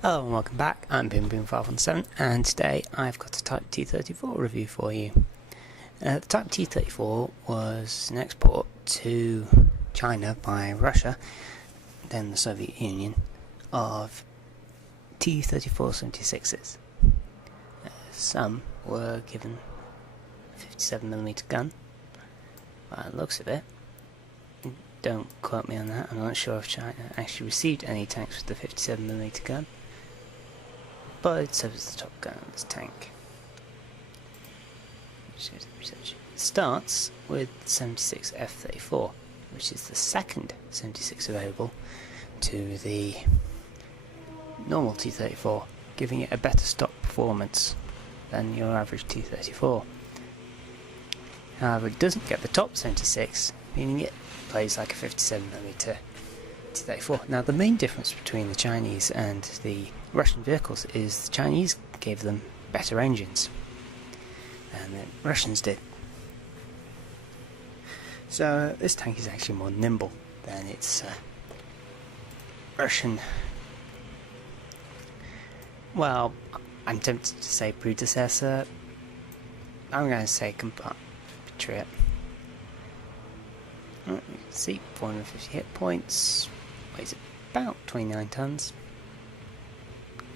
Hello and welcome back, I'm BoomBoom517 and today I've got a Type T34 review for you. The Type T34 was an export to China by Russia, then the Soviet Union, of T34-76s. Some were given a 57mm gun, by the looks of it. Don't quote me on that, I'm not sure if China actually received any tanks with the 57mm gun. But it serves the top gun of this tank. It starts with 76 F34, which is the second 76 available to the normal T34, giving it a better stock performance than your average T34. However, it doesn't get the top 76, meaning it plays like a 57mm T34. Now, the main difference between the Chinese and the Russian vehicles is the Chinese gave them better engines, and the Russians did. So this tank is actually more nimble than its Russian, well, I'm tempted to say predecessor. I'm going to say compatriot. You can see 450 hit points, weighs about 29 tons,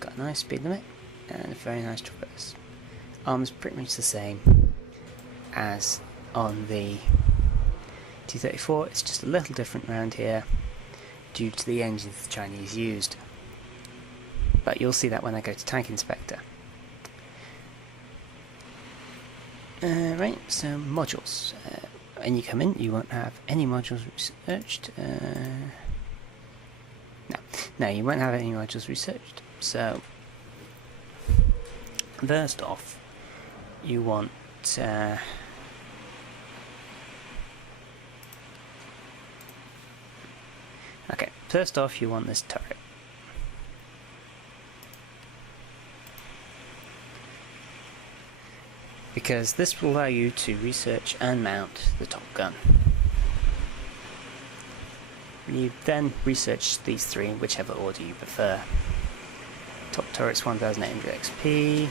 got a nice speed limit and a very nice traverse. Armor's pretty much the same as on the T34, it's just a little different around here due to the engines the Chinese used, but you'll see that when I go to Tank Inspector. Right, so modules. When you come in, you won't have any modules researched. No, you won't have any modules researched. So, first off, you want first off, you want this turret. Because this will allow you to research and mount the top gun. You then research these three in whichever order you prefer. Top turret's 1800 XP.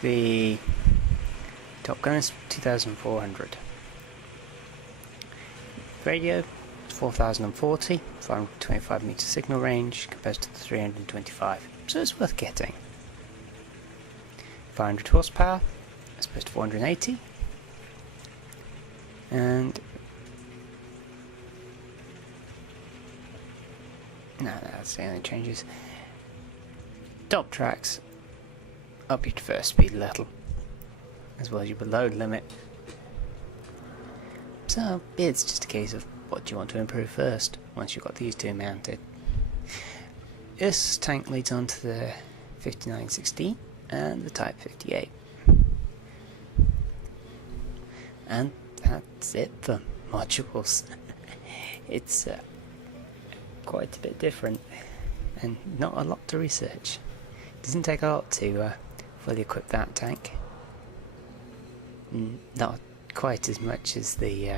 The top gun is 2400. Radio 4040, 525 meter signal range compared to the 325, so it's worth getting. 500 horsepower as opposed to 480, and no, that's the only changes. Top tracks up your traverse speed a little, as well as your load limit. So it's just a case of what do you want to improve first once you've got these two mounted. This tank leads on to the 5916 and the Type 58. And that's it for modules. It's quite a bit different and not a lot to research. It doesn't take a lot to fully equip that tank. Not quite as much as the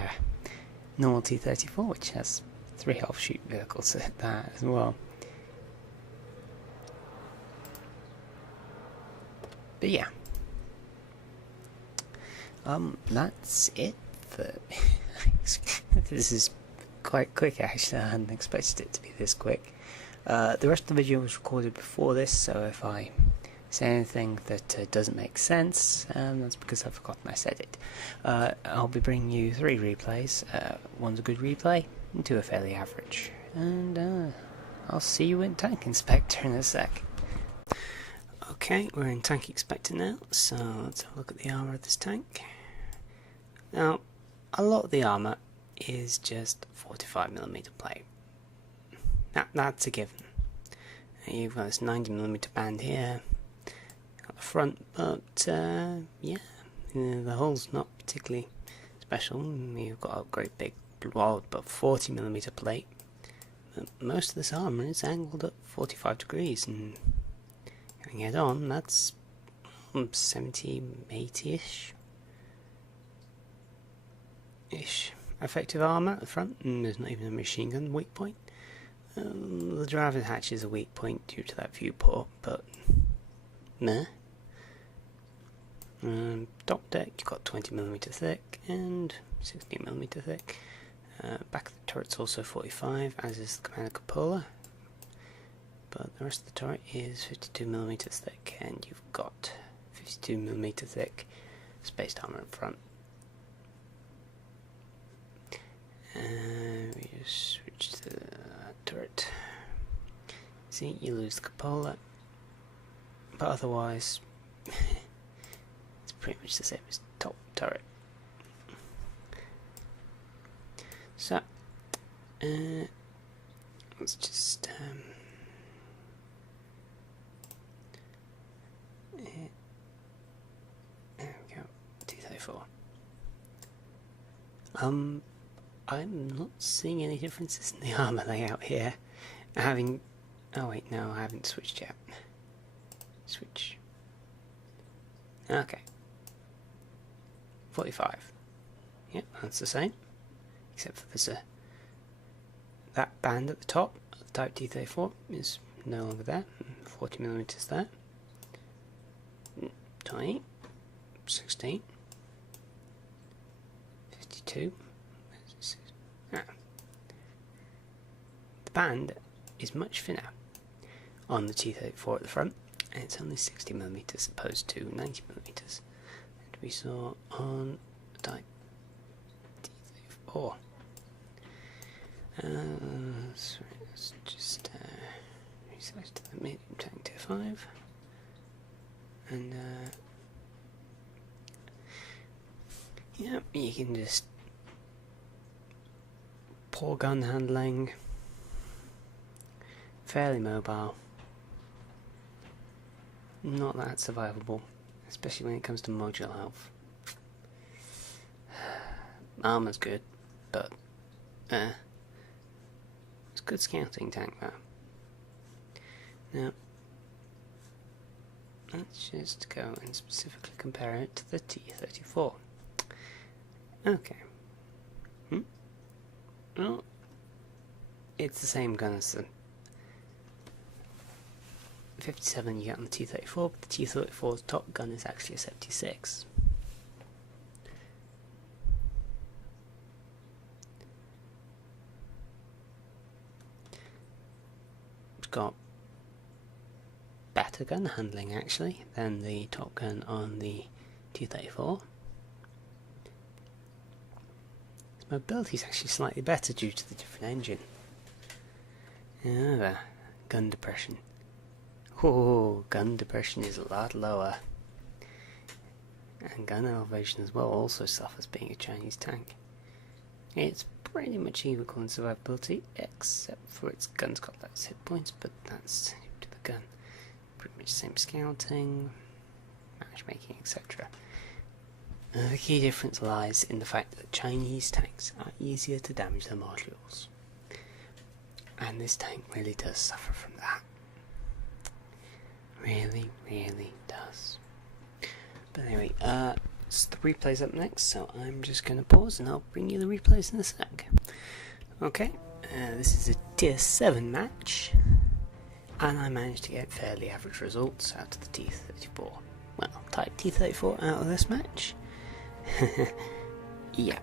normal T34, which has 3 half-shoot vehicles at that as well. But yeah, that's it for this is quite quick actually, I hadn't expected it to be this quick. The rest of the video was recorded before this, so if I say anything that doesn't make sense, that's because I've forgotten I said it. I'll be bringing you 3 replays, one's a good replay, and 2 are fairly average. And I'll see you in Tank Inspector in a sec. Okay, we're in Tank Inspector now, so let's have a look at the armour of this tank. Now, a lot of the armour is just 45mm plate. Now, that's a given. You've got this 90mm band here at the front, but yeah, the hull's not particularly special. You've got a great big blowout, but 40mm plate. But most of this armour is angled at 45 degrees, and head on, that's 70, 80-ish effective armour at the front, and there's not even a machine gun weak point. The driver's hatch is a weak point due to that viewport, but meh. Top deck, you've got 20mm thick and 16mm thick. Back of the turret's also 45, as is the commander cupola. But the rest of the turret is 52mm thick, and you've got 52mm thick spaced armour in front. We just switch to the turret. See, you lose the cupola, but otherwise it's pretty much the same as top turret. So let's just there we go, T34. I'm not seeing any differences in the armour layout here. Oh wait, no, I haven't switched yet. Switch. Okay. 45. Yep, that's the same. Except for there's that band at the top of the Type T34 is no longer there. 40mm there. 20. 16. 52. The band is much thinner on the T34 at the front, and it's only 60mm as opposed to 90mm that we saw on the Type T34. So let's just reselect the medium tank to 5, and yeah, you can just poor gun handling, fairly mobile, not that survivable, especially when it comes to modular health. Armor's good, but it's a good scouting tank though. Now, let's just go and specifically compare it to the T34. Okay. Well, it's the same gun as the 57 you get on the T34, but the T34's top gun is actually a 76. It's got better gun handling actually than the top gun on the T34. Mobility is actually slightly better due to the different engine. However, gun depression. Oh, gun depression is a lot lower. And gun elevation as well also suffers being a Chinese tank. It's pretty much equal in survivability, except for its gun's got less hit points, but that's due to the gun. Pretty much the same scouting, matchmaking, etc. The key difference lies in the fact that Chinese tanks are easier to damage than modules. And this tank really does suffer from that. Really, really does. But anyway, it's the replays up next, so I'm just going to pause and I'll bring you the replays in a sec. Okay, this is a tier 7 match, and I managed to get fairly average results out of the T34. Well, Type T34 out of this match. Yeah.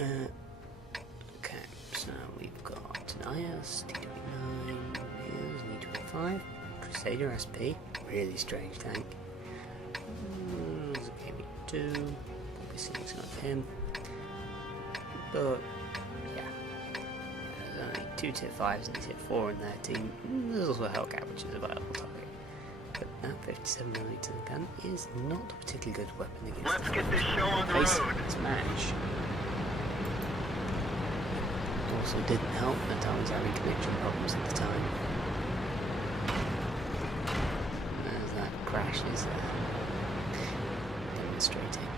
Okay, so we've got an IS, T29, here's an E25, Crusader SP, really strange tank. There's a KB2, we'll be seeing some of him. But, yeah. There's only 2 tier 5s and tier 4 in their team. There's also a Hellcat, which is a viable target. But that 57mm gun is not a particularly good weapon against Let's get this show on the road. this match. It also didn't help that I was having connection problems at the time. As that crash is demonstrating.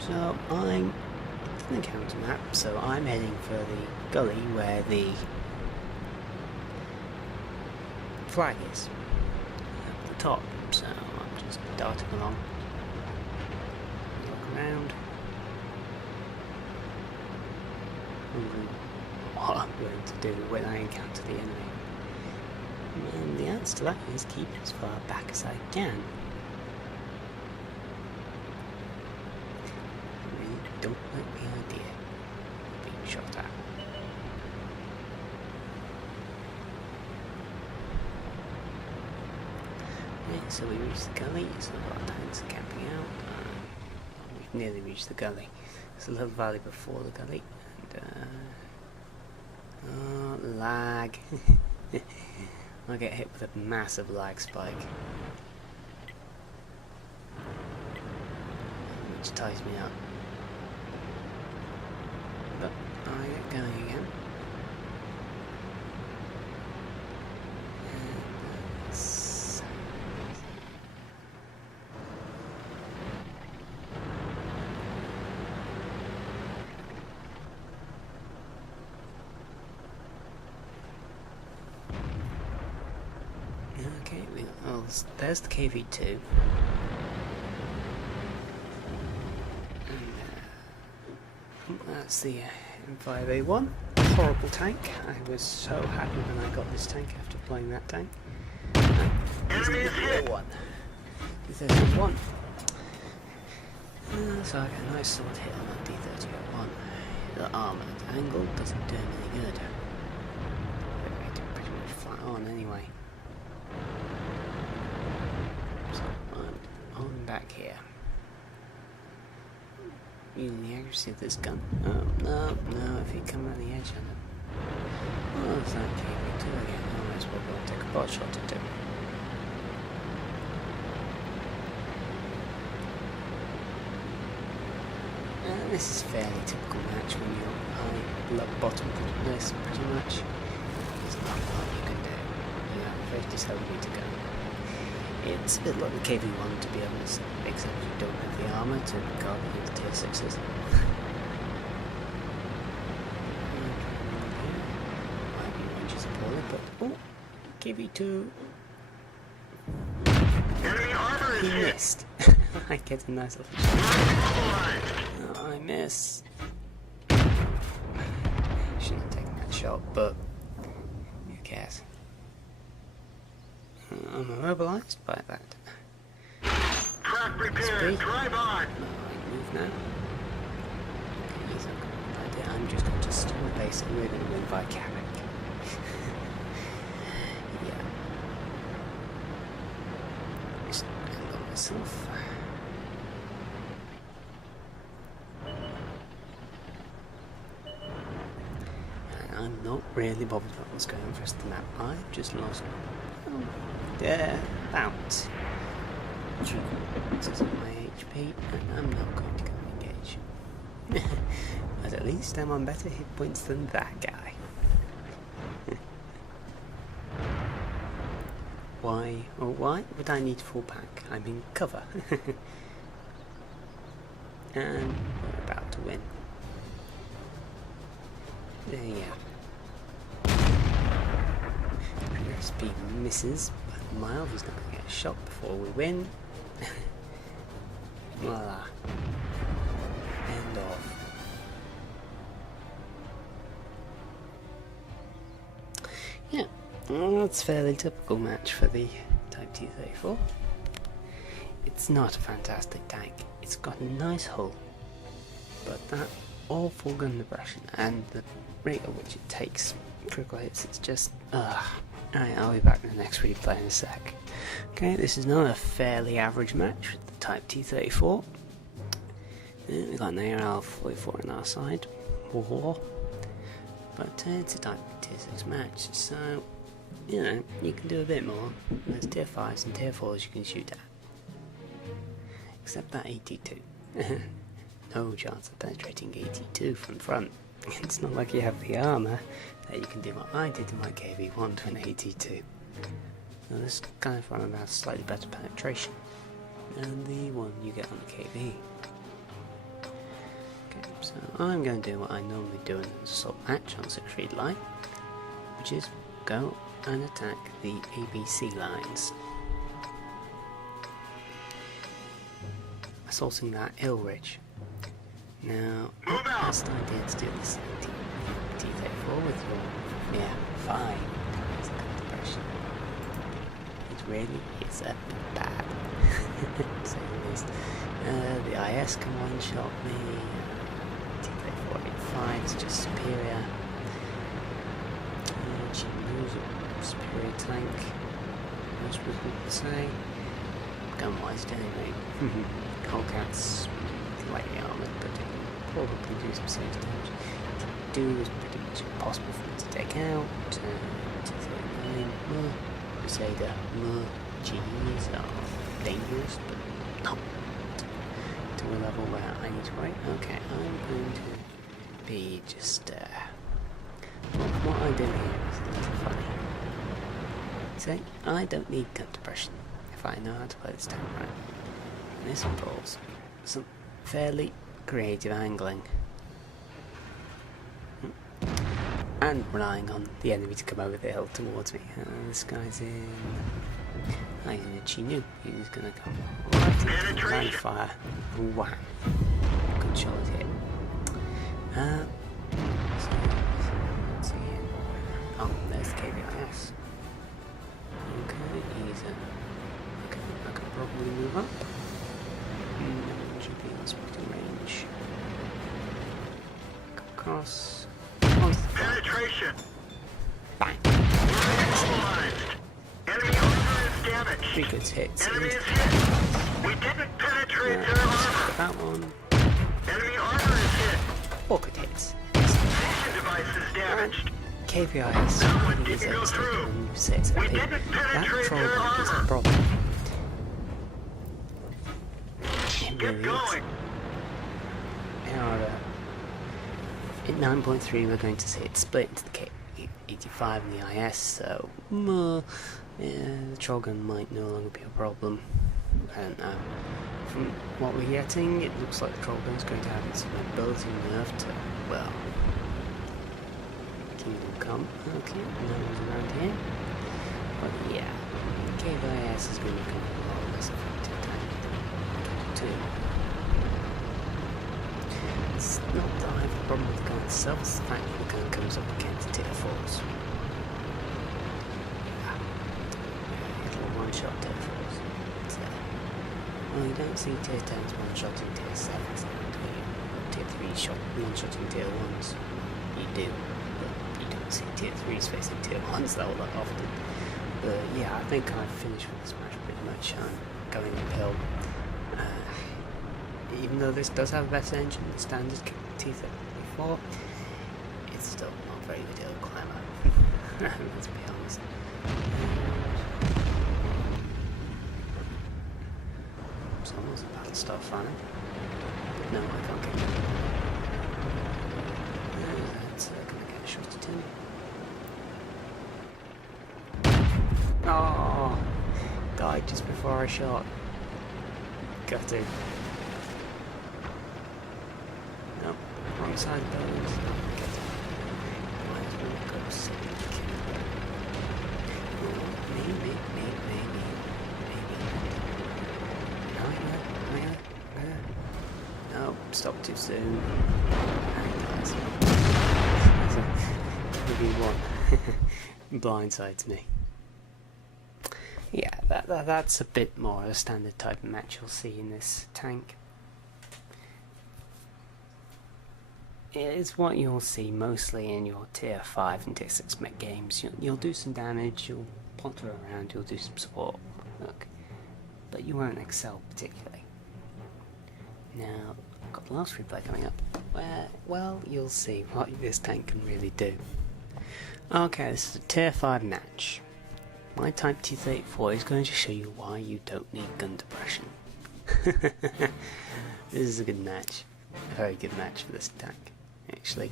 So I'm in the counter map, so I'm heading for the gully where the flag is at the top, so I'm just darting along, look around, wondering what I'm going to do when I encounter the enemy. And the answer to that is keep as far back as I can. I really don't like the idea of being shot at. Yeah, so we reached the gully, so a lot of tanks are camping out. We've nearly reached the gully. There's a little valley before the gully, and oh, lag. I get hit with a massive lag spike, which ties me up. But I get going again. Okay, oh, there's the KV2. And that's the M5A1. Horrible tank. I was so happy when I got this tank after playing that tank. Here's the T31. T31. So I got a nice sword hit on that T31. The armoured angle doesn't do him any good. They made him pretty much flat on anyway. So I'm on back here. Using the accuracy of this gun. Oh, no, if he come around the edge on him. Oh, it's not KV2 again. I might as well go and take a pot shot at him. This is a fairly typical match when you're high, low bottom this pretty much. There's not a lot you can do. You have 57 to go. It's a bit like the KV1 to be honest, except you don't have the armour to guard against tier 6s. Might be ranges poorly, but oh, KV2. He missed. I get a nice little shot. Oh, I miss. Shouldn't have taken that shot, but who cares? I'm immobilized by that. Track repaired. Drive on. Move now. Okay, he's not got an idea. I'm just going to steal base and we're going to win by carrick. Yeah. Just handle myself. I'm not really bothered about what's going on for the rest of the map. I've just lost. Oh, yeah, about 3 quarters of my HP, and I'm not going to go engage. But at least I'm on better hit points than that guy. Why would I need full pack? I'm in cover. And we're about to win. Yeah. Speed misses by a mile. He's not going to get a shot before we win. Voila. End of. Yeah, well, that's a fairly typical match for the Type T34. It's not a fantastic tank. It's got a nice hull, but that awful gun depression and the rate at which it takes critical hits, it's just Alright, I'll be back in the next replay in a sec. Okay, this is another fairly average match with the Type T34. We've got an ARL-44 on our side. War. But it's a Type Tier 6 match, so, you know, you can do a bit more. There's Tier 5s and Tier 4s you can shoot at. Except that 82. No chance of penetrating 82 from front. It's not like you have the armour that you can do what I did in my KV1 to an 82. So this kind of one has slightly better penetration than the one you get on the KV. Okay, so I'm going to do what I normally do in an assault match on 6 feet line, which is go and attack the ABC lines. Assaulting that hill ridge. Now, best idea to do this T34 with your, yeah, fine. It's gun depression. It really is a bit bad, to say the least. The IS can one-shot me. T3485 is just superior. Chinu's a superior tank. Most people would say. Gun-wise, anyway. Hellcat's lightly armoured, but it can probably do some serious damage. T2 is pretty much impossible for me to take out. T39, Crusader, GEs are dangerous, but not to a level where I need to wait. Okay, I'm going to be just, what I do here is a little funny. See, I don't need gun depression if I know how to play this tank right. And this involves some fairly creative angling. And relying on the enemy to come over the hill towards me. This guy's in... he's in a Chinu. He's gonna come right into line of fire. Wow. Good shot hit. Let's see here. Oh, there's the KVIS. Okay, he's okay, I could probably move up. Should be in spotting range. Come across. Penetration. Bang. Enemy armor is damaged. Pretty good hits. Enemy is hit. We didn't penetrate their armor. That one. Enemy armor is hit. All good hits. Vision device is damaged. KPIs really is devastating when you say it's a We pig. didn't That penetrate troll their gun is the armor. problem. It Get really is. going. However, at 9.3 we're going to see it split into the K85 and the IS, so yeah, the troll gun might no longer be a problem. I don't know. From what we're getting, it looks like the troll gun's going to have its ability nerfed to, well, Kingdom Come. Okay, no one's around here. But yeah, KVIS is going to become a lot less effective tank than 2. It's not that I have a problem with the gun itself, it's the fact that the gun comes up against tier 4s. Little one-shot tier 4s. Well, you don't see tier 10s one-shotting tier 7s, do you? Tier 3 one-shotting tier 1s. You do, but you don't see tier 3s facing tier 1s that often. But yeah, I think I've finished with this match pretty much. I'm going uphill. Even though this does have a better engine than the standard T34, it's still not a very good hill climber. Let's be honest. Someone's about to start firing. No, I can't get it. That's gonna get shot at him. Oh! Died just before I shot. Gutted. Nope, wrong side of those. Might as well go see the kid. Maybe. No, stop too soon. Maybe one. Blindsides me. Yeah, that's a bit more of a standard type of match you'll see in this tank. It's what you'll see mostly in your tier 5 and tier 6 mech games. You'll do some damage, you'll potter around, you'll do some support, look, but you won't excel particularly. Now, I've got the last replay coming up, where, well, you'll see what this tank can really do. Okay, this is a tier 5 match. My Type T34 is going to show you why you don't need gun depression. This is a good match. A very good match for this tank, actually.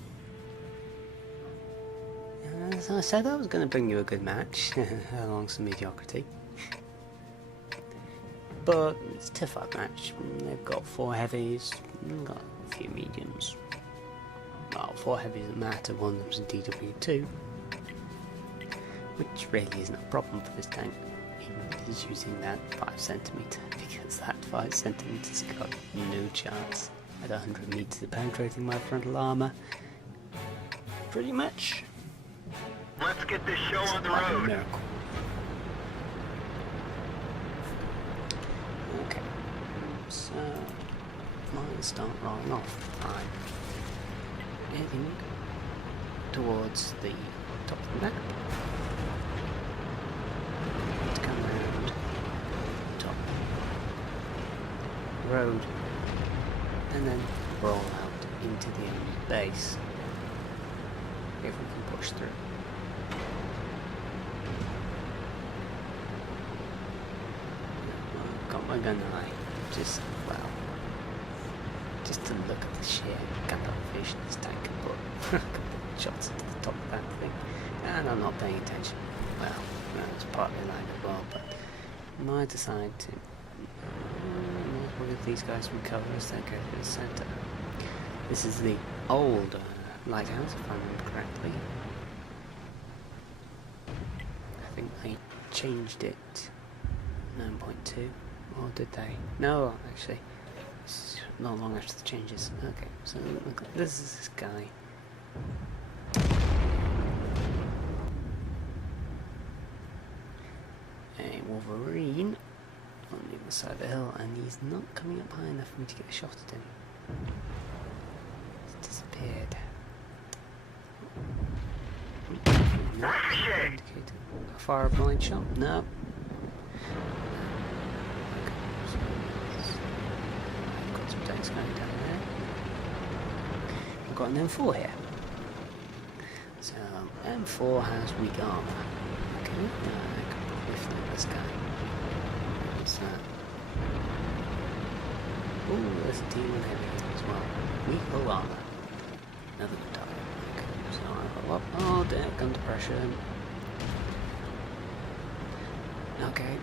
As I said, I was going to bring you a good match, along some mediocrity. But it's a tier 5 match. They've got 4 heavies, they've got a few mediums. Well, 4 heavies that matter, one of them's a DW2. Which really isn't a problem for this tank, even if it is using that 5cm, because that 5cm's got no chance at 100 meters of penetrating my frontal armour. Pretty much. Let's get this show on the Like a road. miracle. Okay, so mine start rolling off. I'm heading towards the top of the map. To come around the top road and then roll out into the enemy base if we can push through. I've got my gun eye, just to look at the sheer gap of vision this tank can put a couple of shots into the top of that thing, and I'm not paying attention. Well, that's partly like as well, but I might decide to look at these guys from cover as they go to the centre. This is the old lighthouse, if I remember correctly. I think they changed it 9.2, or did they? No, actually, it's not long after the changes. Okay, so look, this is this guy. A Wolverine on the other side of the hill, and he's not coming up high enough for me to get a shot at him. He's disappeared. Ricochet! Indicator. Fire a blind shot? No. I've got some tanks going down there. I've got an M4 here. So M4 has weak armor. Okay, I can probably flank this guy. What's that? Ooh, there's a team with heavy as well. Weak low armor. Another good target. Okay, so I'll go up. Oh dear, gun depression. Okay.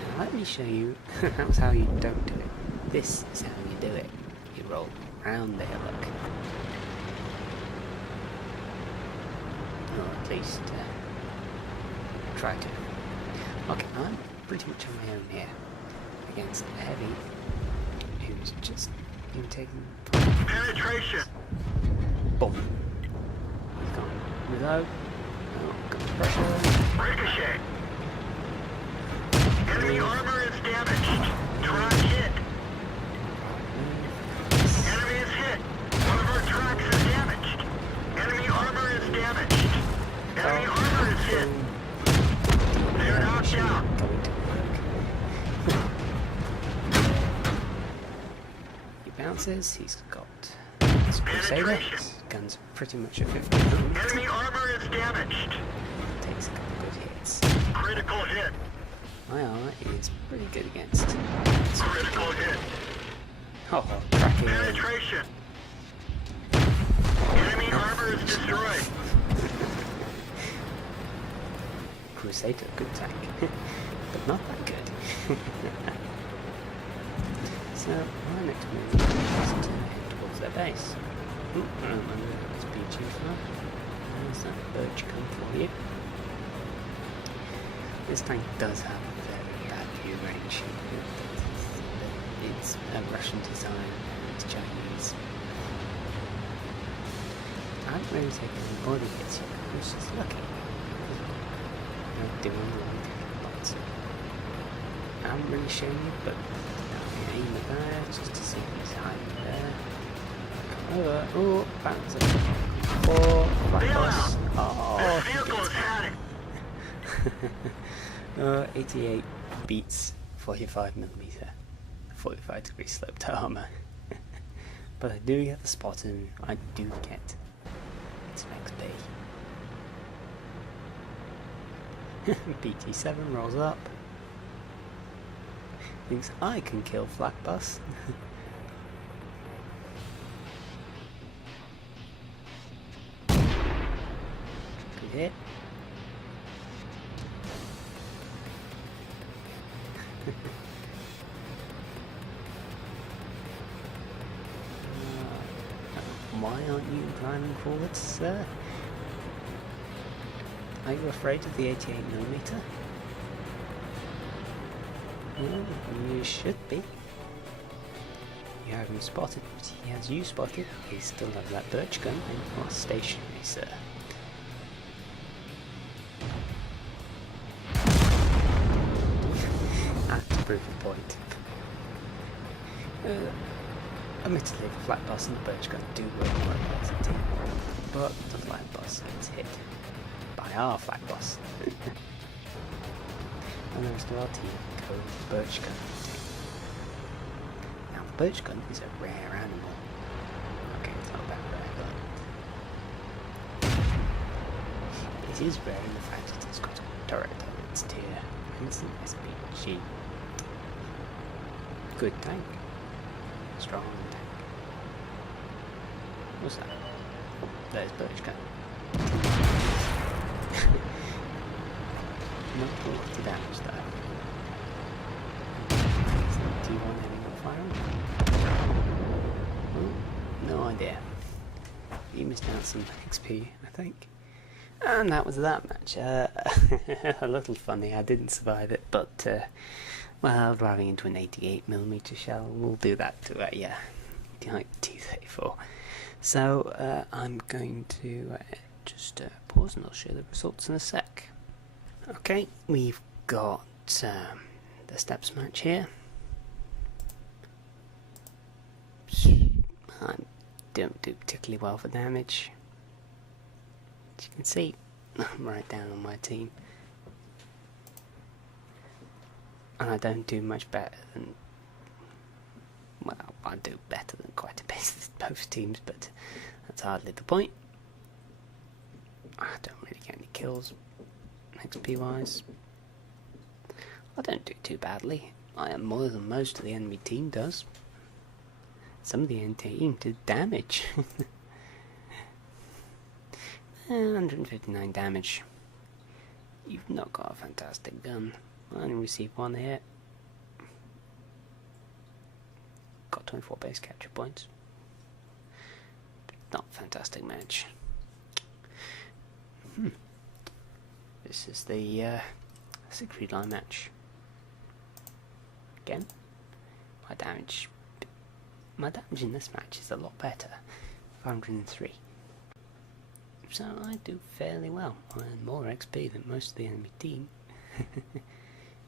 Now let me show you. That's how you don't do it. This is how you do it. You roll round the hillock. Or at least try to. Okay, I'm pretty much on my own here against a heavy who's just been taken. Penetration! Boom. He's gone. Reload. Oh, got the pressure. Ricochet! Enemy armor is damaged. Truck hit. Enemy is hit. One of our trucks is damaged. Enemy armor is damaged. Enemy armor is hit. They're knocked out. Going to work. He bounces. He's got his Crusader. His gun's pretty much at 50 millimeters. Enemy armor is damaged. Takes a couple good hits. Critical hit. My armor is pretty good against. Critical hit. Oh, cracking. Penetration. Enemy armor is destroyed. Crusader, good tank, but not that good. So my next move is to head towards their base. Ooh, that's beautiful. There's that birch gun for you. This tank does have a very bad view range. It's a Russian design, it's Chinese. I haven't really taken any body hits yet, I was just lucky. Not doing lots. I haven't really shown you, but I'll aim at there just to see if he's hiding there. Come over. Oh, bounce up. 4, flat bus. Oh, This vehicle is had it. 88 beats 45mm, 45-degree sloped armor. But I do get the spot and I do get some XP. BT7 rolls up. Thinks I can kill flat bus. Good hit. Why aren't you driving forwards, sir? Are you afraid of the 88mm? Well, you should be. You have him spotted, but he has you spotted. He still has that birch gun, and you are stationary, sir. prove the point. Admittedly, the flat boss and the birch gun do work quite well as a team, but the flat boss is hit by our flat boss. And the rest of our team goes birch gun hunting. Now, the birch gun is a rare animal. Okay, it's not that rare, but it is rare in the fact that it's got a turret on its tier, and it's an SPG. Good tank. Strong tank. What's that? Oh, there's birch gun. Not a lot of damage though. Is that T1 heading on fire? Oh, no idea. You missed out some XP, I think. And that was that match. A little funny, I didn't survive it, but well, driving into an 88mm shell will do that to a Type T34. So I'm going to just pause and I'll show the results in a sec. Okay, we've got the steps match here. I don't do particularly well for damage. As you can see, I'm right down on my team. And I don't do much better than, well, I do better than quite a bit with both teams, but that's hardly the point. I don't really get any kills XP wise. I don't do too badly. I am more than most of the enemy team does. Some of the enemy team did damage. 159 damage. You've not got a fantastic gun. I only received one hit. Got 24 base capture points. Not a fantastic match. This is the Siegfried line match. Again, my damage in this match is a lot better. 503. So I do fairly well. I earn more XP than most of the enemy team.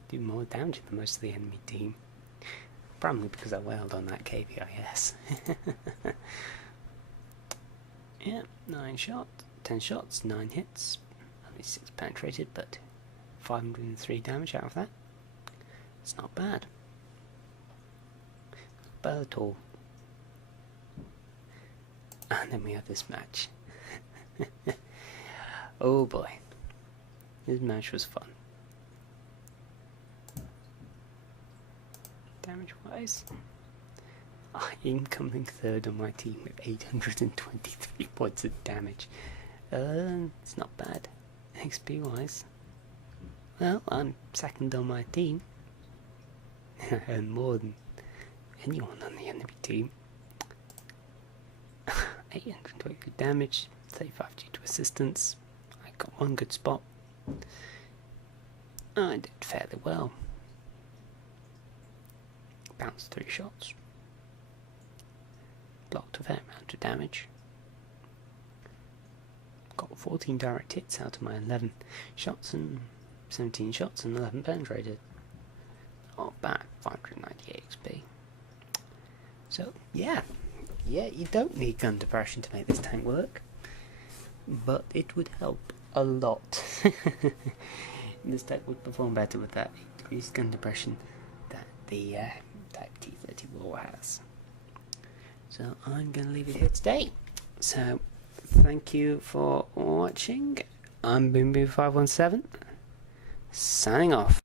Do more damage than most of the enemy team. Probably because I wailed on that KVIS. Yeah, 10 shots, 9 hits. Only 6 penetrated, but 503 damage out of that. It's not bad. Not bad at all. And then we have this match. Oh boy. This match was fun. Damage wise, I'm coming third on my team with 823 points of damage. It's not bad. XP wise, well, I'm second on my team. I earn more than anyone on the enemy team. 820 good damage, 35 due to assistance. I got one good spot. I did fairly well. Bounced 3 shots. Blocked a fair amount of damage. Got 14 direct hits out of my 11 shots and 17 shots and 11 penetrated. Not bad, 598 XP. So, yeah, you don't need gun depression to make this tank work, but it would help a lot. This tank would perform better with that increased gun depression that the Type T34 has. So I'm going to leave it here today. So thank you for watching. I'm Boom Boom 517, signing off.